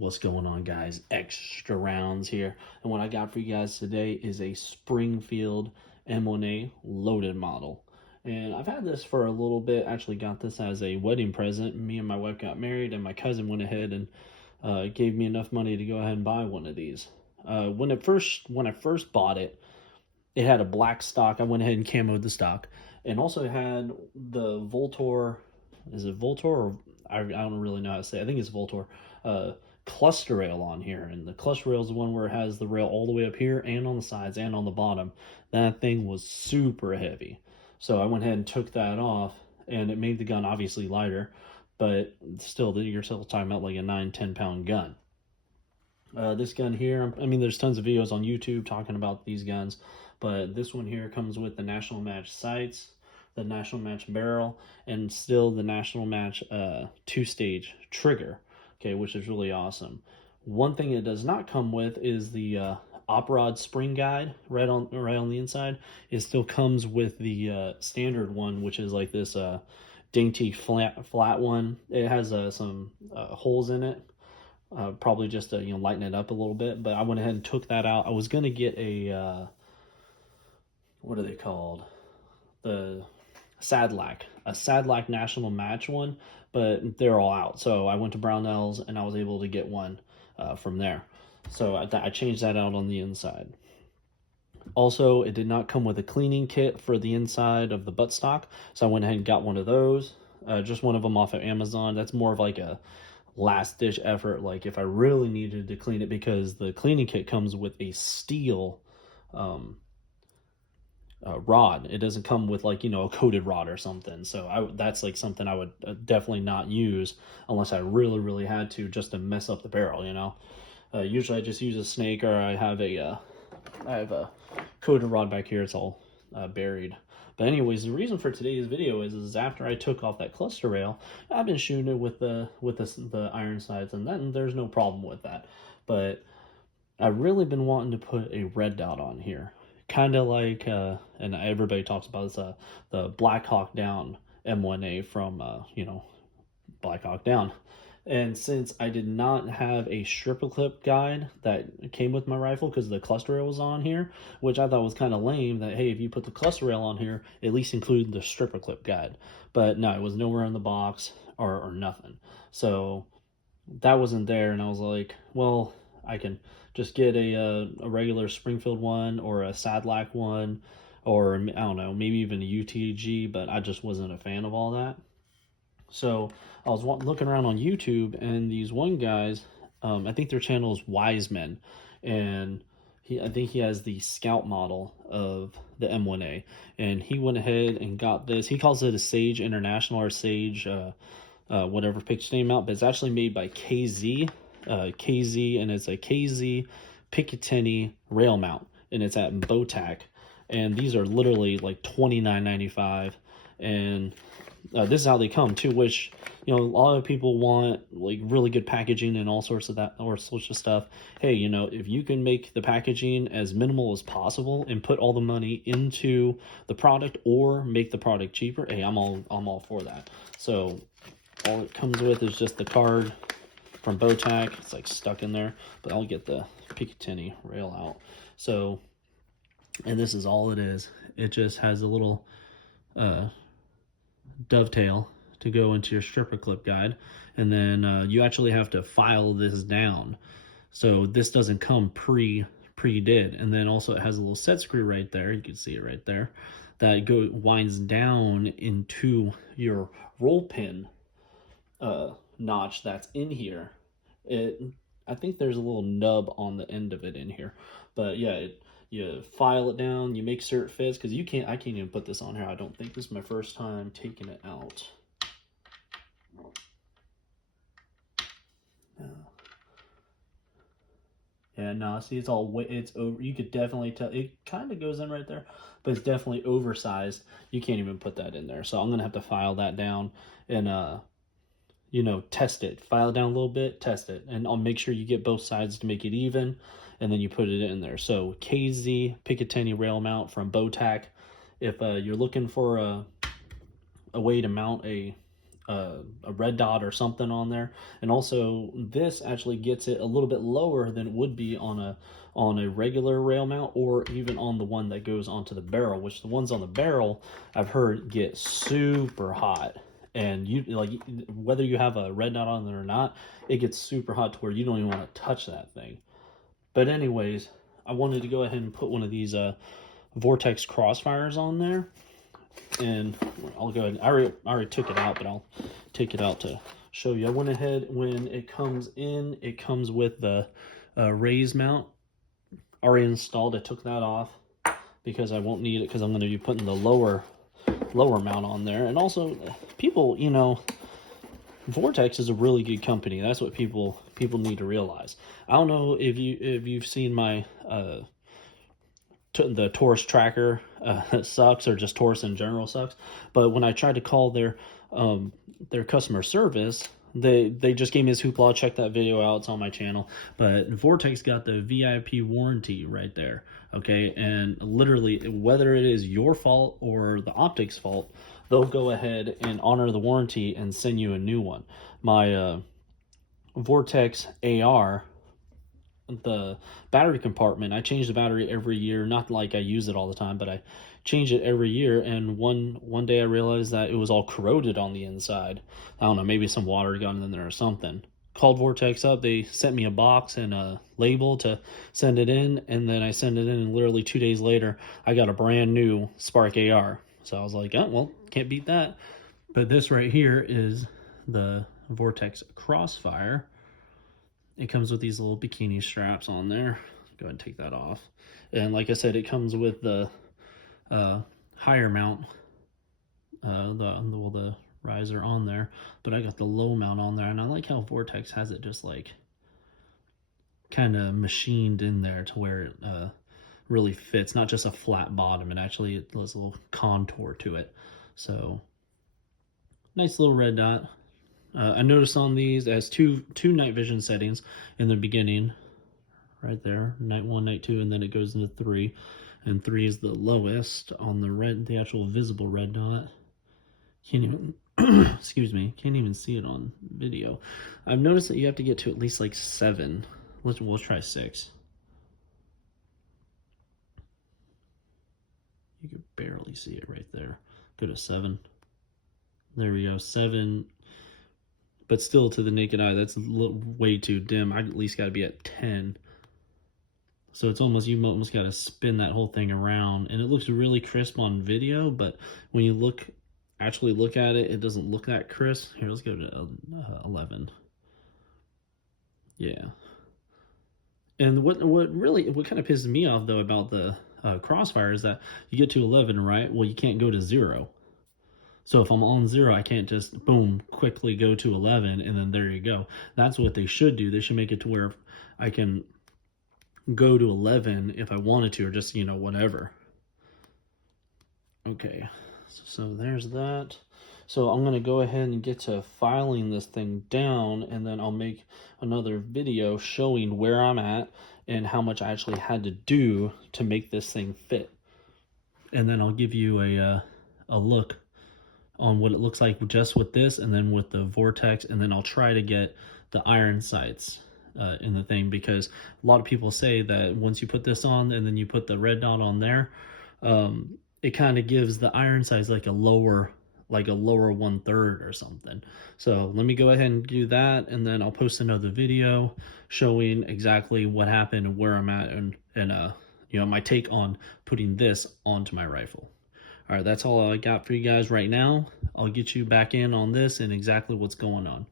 What's going on, guys? Extra rounds here. And what I got for you guys today is a Springfield M1a Loaded model. And I've had this for a little bit. Actually got this as a wedding present. Me and my wife got married, and my cousin went ahead and gave me enough money to go ahead and buy one of these. When I first bought it, it had a black stock. I went ahead and camoed the stock, and also had the Voltor. Is it Voltor or I don't really know how to say it. I think it's Voltor. Cluster rail on here, and the cluster rail is the one where it has the rail all the way up here and on the sides and on the bottom. That thing was super heavy, so I went ahead and took that off, and it made the gun obviously lighter, but still you're still talking about like a 9-10 pound gun. This gun here, I mean, there's tons of videos on YouTube talking about these guns, but this one here comes with the National Match sights, the National Match barrel, and still the National Match two-stage trigger, okay, which is really awesome. One thing it does not come with is the op rod spring guide right on the inside. It still comes with the standard one, which is like this dainty flat one. It has some holes in it. Probably just to lighten it up a little bit, but I went ahead and took that out. I was gonna get a what are they called? The a Sadlac National Match one, but they're all out. So I went to Brownells and I was able to get one from there. So I changed that out on the inside. Also, it did not come with a cleaning kit for the inside of the buttstock, so I went ahead and got one of those. Just one of them off of Amazon. That's more of like a last ditch effort, like if I really needed to clean it, because the cleaning kit comes with a steel rod. It doesn't come with like a coated rod or something. So that's like something I would definitely not use unless I really had to, just to mess up the barrel. Usually I just use a snake, or I have a coated rod back here. It's all buried. But anyways, the reason for today's video is after I took off that cluster rail, I've been shooting it with the iron sights, and then there's no problem with that. But I've really been wanting to put a red dot on here, kind of like and everybody talks about this, the Black Hawk Down M1a from Black Hawk Down. And since I did not have a stripper clip guide that came with my rifle, because the cluster rail was on here, which I thought was kind of lame, that hey, if you put the cluster rail on here, at least include the stripper clip guide. But no, it was nowhere in the box or nothing. So that wasn't there, and I was like, well, I can just get a regular Springfield one, or a Sadlac one, or I don't know, maybe even a UTG, but I just wasn't a fan of all that. So I was looking around on YouTube, and these one guys, I think their channel is Wiseman, and I think he has the Scout model of the M1a, and he went ahead and got this. He calls it a Sage International, or Sage, whatever, pick your name out, but it's actually made by KZ, and it's a KZ Picatinny rail mount, and it's at Vortex, and these are literally like $29.95, and this is how they come too, which a lot of people want like really good packaging and all sorts of that, or sorts of stuff. Hey, if you can make the packaging as minimal as possible and put all the money into the product, or make the product cheaper, hey, I'm all for that. So all it comes with is just the card from Vortex. It's like stuck in there, but I'll get the Picatinny rail out. So, and this is all it is. It just has a little dovetail to go into your stripper clip guide, and then you actually have to file this down, so this doesn't come pre-did. And then also it has a little set screw right there, you can see it right there, that winds down into your roll pin notch that's in here. I think there's a little nub on the end of it in here, but yeah, you file it down, you make sure it fits, because I can't even put this on here, I don't think. This is my first time taking it out. Yeah, no, see, it's over. You could definitely tell it kind of goes in right there, but it's definitely oversized. You can't even put that in there, so I'm gonna have to file that down and test it. File it down a little bit, test it, and I'll make sure you get both sides to make it even, and then you put it in there. So KZ Picatinny rail mount from Vortex. If you're looking for a way to mount a a red dot or something on there. And also this actually gets it a little bit lower than it would be on a regular rail mount, or even on the one that goes onto the barrel, which the ones on the barrel I've heard get super hot. And you like, whether you have a red dot on it or not, it gets super hot to where you don't even want to touch that thing. But anyways, I wanted to go ahead and put one of these Vortex Crossfires on there. And I'll go ahead, I already took it out, but I'll take it out to show you. I went ahead, when it comes in, it comes with the raise mount already installed. I took that off because I won't need it, because I'm going to be putting the lower mount on there. And also, people, you know, Vortex is a really good company. That's what people need to realize. I don't know if you've seen my the Taurus tracker sucks, or just Taurus in general sucks. But when I tried to call their customer service, they just gave me this hoopla. Check that video out, it's on my channel. But Vortex got the VIP warranty right there, okay? And literally, whether it is your fault or the optics fault, they'll go ahead and honor the warranty and send you a new one. My Vortex AR, the battery compartment, I change the battery every year. Not like I use it all the time, but I change it every year. And one day I realized that it was all corroded on the inside. I don't know, maybe some water got in there or something. Called Vortex up, they sent me a box and a label to send it in, and then I sent it in, and literally 2 days later I got a brand new Spark AR. So I was like, oh well, can't beat that. But this right here is the Vortex Crossfire. It comes with these little bikini straps on there. Go ahead and take that off. And like I said, it comes with the higher mount, the riser on there, but I got the low mount on there. And I like how Vortex has it just like kind of machined in there to where it really fits, not just a flat bottom. And actually it has a little contour to it. So nice little red dot. I noticed on these, it has two night vision settings in the beginning, right there, night 1, night 2, and then it goes into 3, and 3 is the lowest on the actual visible red dot. Can't even, excuse me, can't even see it on video. I've noticed that you have to get to at least like 7. We'll try 6. You could barely see it right there. Go to 7. There we go, 7. But still, to the naked eye, that's way too dim. I at least got to be at 10. So it's almost, you almost got to spin that whole thing around. And it looks really crisp on video, but when you actually look at it, it doesn't look that crisp. Here, let's go to 11. Yeah. And what kind of pisses me off, though, about the Crossfire is that you get to 11, right? Well, you can't go to 0. So if I'm on 0, I can't just, boom, quickly go to 11, and then there you go. That's what they should do. They should make it to where I can go to 11 if I wanted to, or just, you know, whatever. Okay, so there's that. So I'm going to go ahead and get to filing this thing down, and then I'll make another video showing where I'm at and how much I actually had to do to make this thing fit. And then I'll give you a look on what it looks like just with this, and then with the Vortex, and then I'll try to get the iron sights in the thing, because a lot of people say that once you put this on and then you put the red dot on there, it kind of gives the iron sights like a lower 1/3 or something. So let me go ahead and do that, and then I'll post another video showing exactly what happened and where I'm at, and you know, my take on putting this onto my rifle. All right, that's all I got for you guys right now. I'll get you back in on this and exactly what's going on.